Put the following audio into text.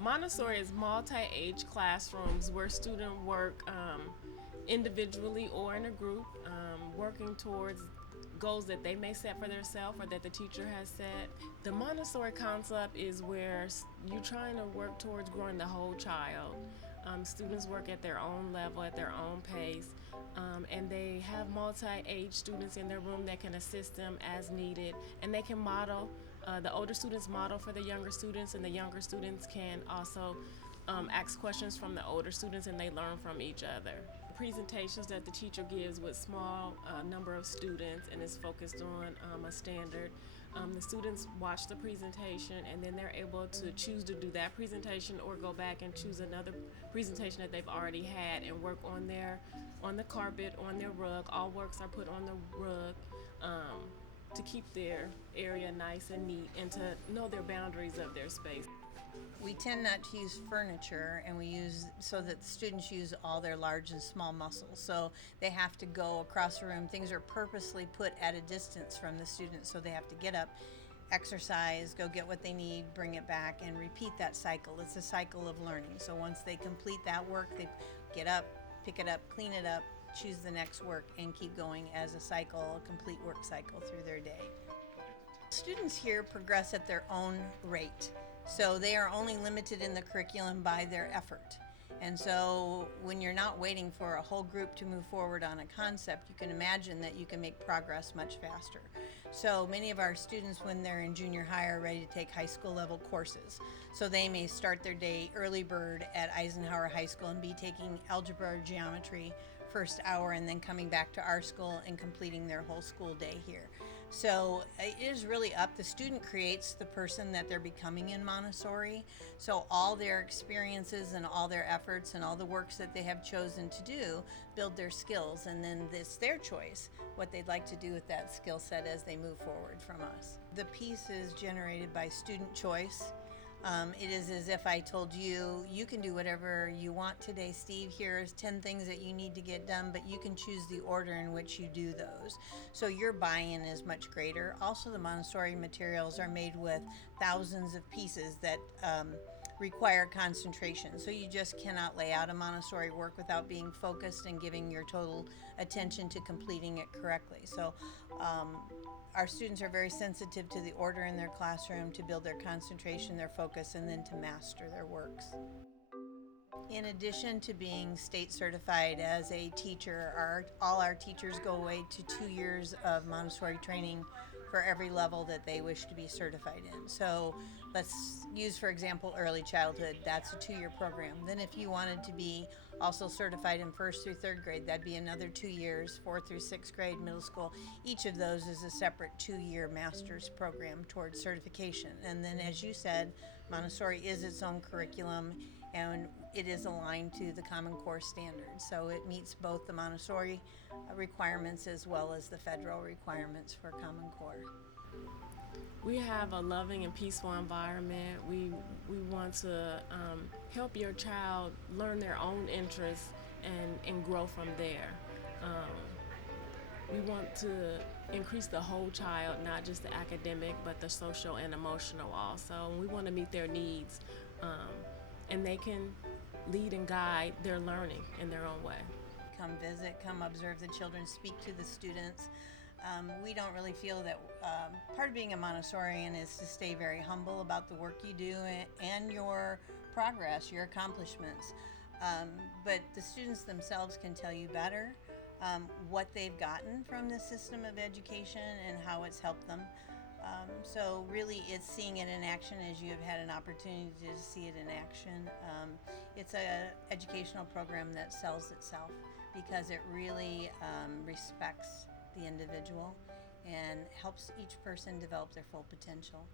Montessori is multi-age classrooms where students work individually or in a group, working towards goals that they may set for themselves or that the teacher has set. The Montessori concept is where you're trying to work towards growing the whole child. Students work at their own level, at their own pace, and they have multi-age students in their room that can assist them as needed, and they can model. The older students model for the younger students, and the younger students can also ask questions from the older students, and they learn from each other. Presentations that the teacher gives with small number of students and is focused on a standard. The students watch the presentation and then they're able to choose to do that presentation or go back and choose another presentation that they've already had and work on the carpet, on their rug. All works are put on the rug to keep their area nice and neat and to know their boundaries of their space. We tend not to use furniture, and we use so that the students use all their large and small muscles. So they have to go across the room. Things are purposely put at a distance from the students, so they have to get up, exercise, go get what they need, bring it back, and repeat that cycle. It's a cycle of learning. So once they complete that work, they get up, pick it up, clean it up, choose the next work, and keep going as a cycle, a complete work cycle through their day. Students here progress at their own rate. So they are only limited in the curriculum by their effort. And so when you're not waiting for a whole group to move forward on a concept, you can imagine that you can make progress much faster. So many of our students, when they're in junior high, are ready to take high school level courses. So they may start their day early bird at Eisenhower High School and be taking algebra or geometry first hour and then coming back to our school and completing their whole school day here. So it is really up. The student creates the person that they're becoming in Montessori. So all their experiences and all their efforts and all the works that they have chosen to do build their skills, and then it's their choice what they'd like to do with that skill set as they move forward from us. The piece is generated by student choice. It is as if I told you, you can do whatever you want today, Steve. Here's 10 things that you need to get done, but you can choose the order in which you do those. So your buy-in is much greater. Also, the Montessori materials are made with thousands of pieces that require concentration. So you just cannot lay out a Montessori work without being focused and giving your total attention to completing it correctly. So our students are very sensitive to the order in their classroom to build their concentration, their focus, and then to master their works. In addition to being state certified as a teacher, all our teachers go away to 2 years of Montessori training for every level that they wish to be certified in. So let's use, for example, early childhood. That's a 2-year program. Then if you wanted to be also certified in 1st through 3rd grade, that'd be another 2 years, 4th through 6th grade, middle school. Each of those is a separate 2-year master's program towards certification. And then, as you said, Montessori is its own curriculum, and it is aligned to the Common Core standards. So it meets both the Montessori requirements as well as the federal requirements for Common Core. We have a loving and peaceful environment. We want to help your child learn their own interests and grow from there. We want to increase the whole child, not just the academic, but the social and emotional also. We want to meet their needs, and they can lead and guide their learning in their own way. Come visit, come observe the children, speak to the students. We don't really feel that part of being a Montessorian is to stay very humble about the work you do and your progress, your accomplishments. But the students themselves can tell you better what they've gotten from the system of education and how it's helped them. So really it's seeing it in action as you have had an opportunity to see it in action. It's an educational program that sells itself because it really respects the individual and helps each person develop their full potential.